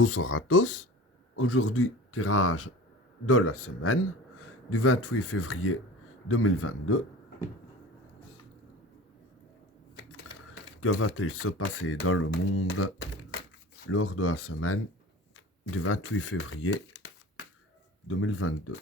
Bonsoir à tous. Aujourd'hui, tirage de la semaine du 28 février 2022. Que va-t-il se passer dans le monde lors de la semaine du 28 février 2022?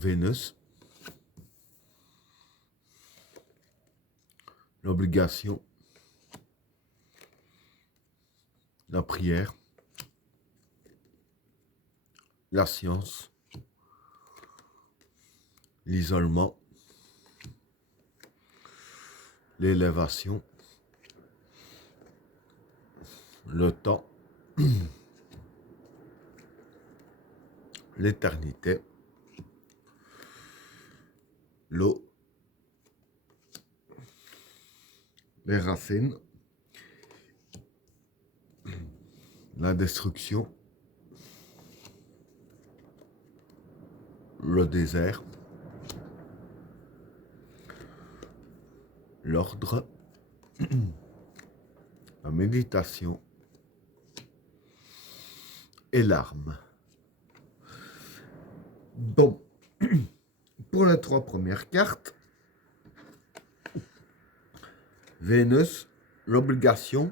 Vénus, l'obligation, la prière, la science, l'isolement, l'élévation, le temps, l'éternité, l'eau, les racines, la destruction, le désert, l'ordre, la méditation et l'arme. Bon, pour les trois premières cartes, Vénus, l'obligation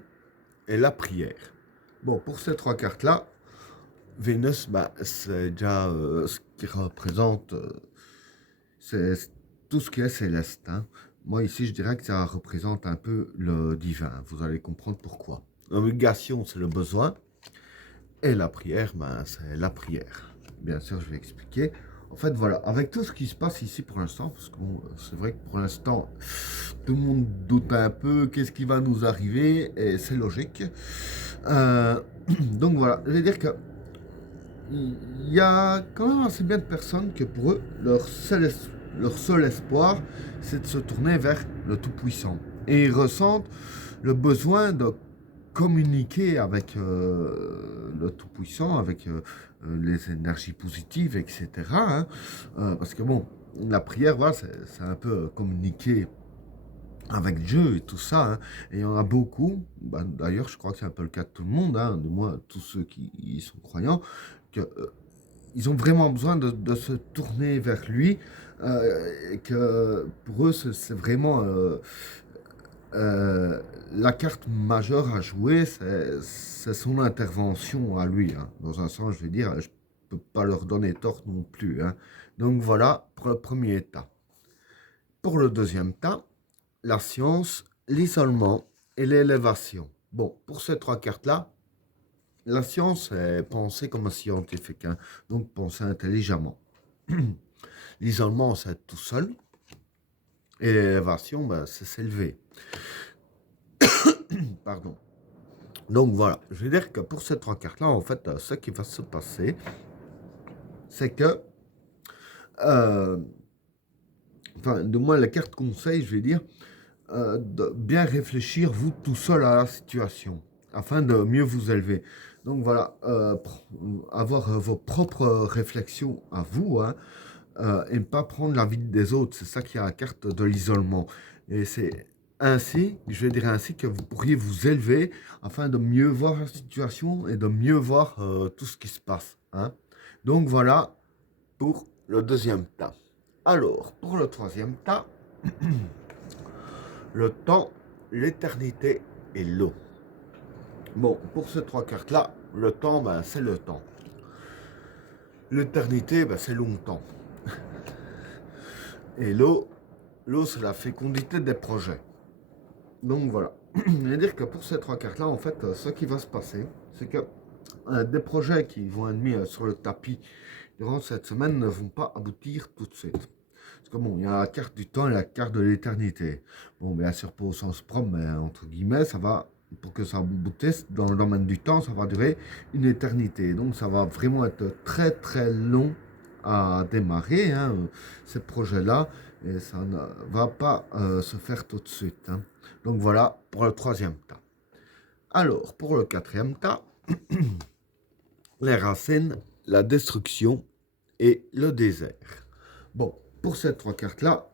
et la prière. Bon, pour ces trois cartes-là, Vénus, c'est déjà ce qui représente, c'est tout ce qui est céleste. Hein. Moi, ici, je dirais que ça représente un peu le divin. Vous allez comprendre pourquoi. L'obligation, c'est le besoin. Et la prière, c'est la prière. Bien sûr, je vais expliquer. En fait, voilà, avec tout ce qui se passe ici pour l'instant, parce que bon, c'est vrai que pour l'instant, tout le monde doute un peu qu'est-ce qui va nous arriver, et c'est logique. Donc voilà, je vais dire que il y a quand même assez bien de personnes que pour eux, leur seul espoir, c'est de se tourner vers le Tout-Puissant. Et ils ressentent le besoin de communiquer avec le Tout-Puissant, avec les énergies positives, etc. Hein. Parce que bon, la prière, voilà, c'est un peu communiquer avec Dieu et tout ça. Hein. Et il y en a beaucoup, d'ailleurs je crois que c'est un peu le cas de tout le monde, hein, de moi, tous ceux qui y sont croyants, que, ils ont vraiment besoin de se tourner vers lui, et que pour eux c'est vraiment la carte majeure à jouer, c'est son intervention à lui. Hein. Dans un sens, je vais dire, je peux pas leur donner tort non plus. Hein. Donc voilà pour le premier tas. Pour le deuxième tas, la science, l'isolement et l'élévation. Bon, pour ces trois cartes-là, la science est pensée comme un scientifique, hein, donc penser intelligemment. L'isolement, c'est être tout seul. Et l'élévation, c'est s'élever. Pardon. Donc voilà, je vais dire que pour ces trois cartes-là, en fait, ce qui va se passer, c'est que, enfin, de moins la carte conseil, je vais dire, de bien réfléchir vous tout seul à la situation, afin de mieux vous élever. Donc voilà, avoir vos propres réflexions à vous, hein, et ne pas prendre l'avis des autres. C'est ça qui est la carte de l'isolement. Et c'est ainsi, je vais dire ainsi, que vous pourriez vous élever afin de mieux voir la situation et de mieux voir tout ce qui se passe. Hein. Donc voilà pour le deuxième tas. Alors, pour le troisième tas, le temps, l'éternité et l'eau. Bon, pour ces trois cartes-là, le temps, c'est le temps. L'éternité, c'est longtemps. Et l'eau, c'est la fécondité des projets. Donc voilà. Je veux dire que pour ces trois cartes-là, en fait, ce qui va se passer, c'est que des projets qui vont être mis sur le tapis durant cette semaine ne vont pas aboutir tout de suite. Parce que bon, il y a la carte du temps et la carte de l'éternité. Bon, bien sûr, pas au sens propre, mais entre guillemets, ça va, pour que ça aboutisse dans le domaine du temps, ça va durer une éternité. Donc ça va vraiment être très très long à démarrer, hein, ces projets-là, et ça ne va pas se faire tout de suite. Hein. Donc voilà pour le troisième tas. Alors, pour le quatrième tas, les racines, la destruction et le désert. Bon, pour ces trois cartes-là,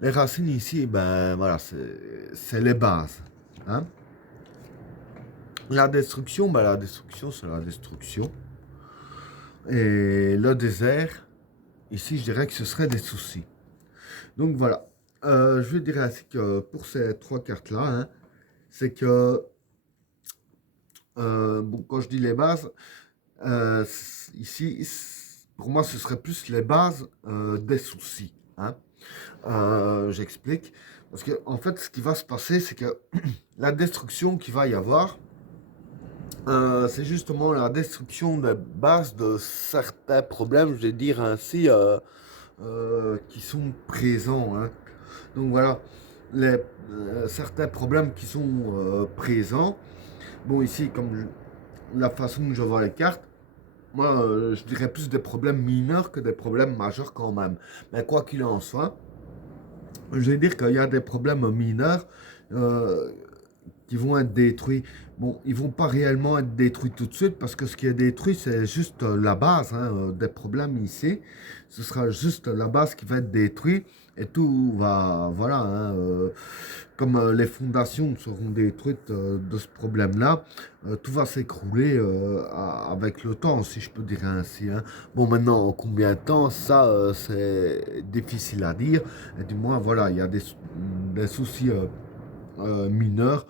les racines ici, ben voilà, c'est les bases. Hein. La destruction, ben la destruction, c'est la destruction. Et le désert, ici, je dirais que ce serait des soucis. Donc voilà, je dirais ainsi que pour ces trois cartes-là, hein, c'est que, bon, quand je dis les bases, ici, pour moi, ce serait plus les bases des soucis. Hein. J'explique. Parce que, en fait, ce qui va se passer, c'est que la destruction qu'il va y avoir, c'est justement la destruction des bases de certains problèmes, je vais dire ainsi, qui sont présents. Hein. Donc voilà, certains problèmes qui sont présents. Bon, ici, comme la façon dont je vois les cartes, moi, je dirais plus des problèmes mineurs que des problèmes majeurs quand même. Mais quoi qu'il en soit, je vais dire qu'il y a des problèmes mineurs euh, qui vont être détruits. Bon, ils vont pas réellement être détruits tout de suite parce que ce qui est détruit, c'est juste la base hein, des problèmes ici. Ce sera juste la base qui va être détruite et tout va, voilà, hein, comme les fondations seront détruites de ce problème-là, tout va s'écrouler avec le temps, si je peux dire ainsi. Hein. Bon, maintenant, en combien de temps, ça, c'est difficile à dire. Et du moins, voilà, il y a des soucis mineurs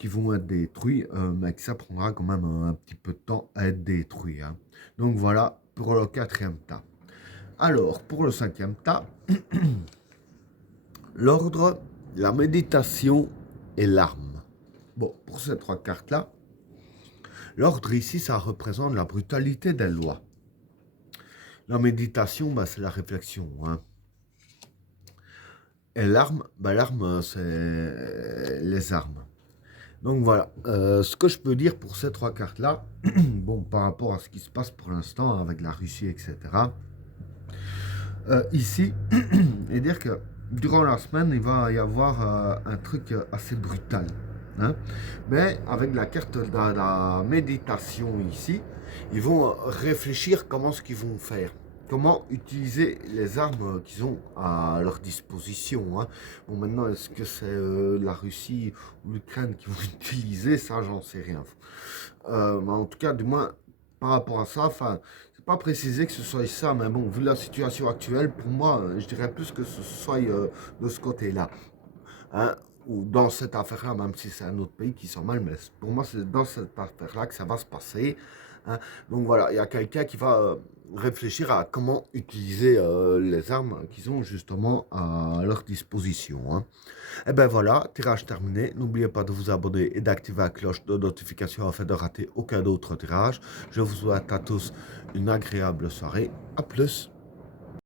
qui vont être détruits, mais que ça prendra quand même un petit peu de temps à être détruit. Hein. Donc voilà pour le quatrième tas. Alors, pour le cinquième tas, l'ordre, la méditation et l'arme. Bon, pour ces trois cartes-là, l'ordre ici, ça représente la brutalité des lois. La méditation, bah, c'est la réflexion. Hein. Et l'arme, bah, l'arme, c'est les armes. Donc voilà, ce que je peux dire pour ces trois cartes-là, bon, par rapport à ce qui se passe pour l'instant avec la Russie, etc. Ici, et dire que durant la semaine, il va y avoir un truc assez brutal. Hein. Mais avec la carte de la méditation ici, ils vont réfléchir comment ce qu'ils vont faire. Comment utiliser les armes qu'ils ont à leur disposition. Hein. Bon, maintenant, est-ce que c'est la Russie ou l'Ukraine qui vont utiliser ça? J'en sais rien. Mais en tout cas, du moins, par rapport à ça, enfin, c'est pas précisé que ce soit ça, mais bon, vu la situation actuelle, pour moi, je dirais plus que ce soit de ce côté-là. Hein, ou dans cette affaire-là, même si c'est un autre pays qui s'en mal, mais pour moi, c'est dans cette affaire-là que ça va se passer. Hein. Donc voilà, il y a quelqu'un qui va réfléchir à comment utiliser les armes qu'ils ont justement à leur disposition. Hein. Et ben voilà, tirage terminé. N'oubliez pas de vous abonner et d'activer la cloche de notification afin de rater aucun autre tirage. Je vous souhaite à tous une agréable soirée. À plus.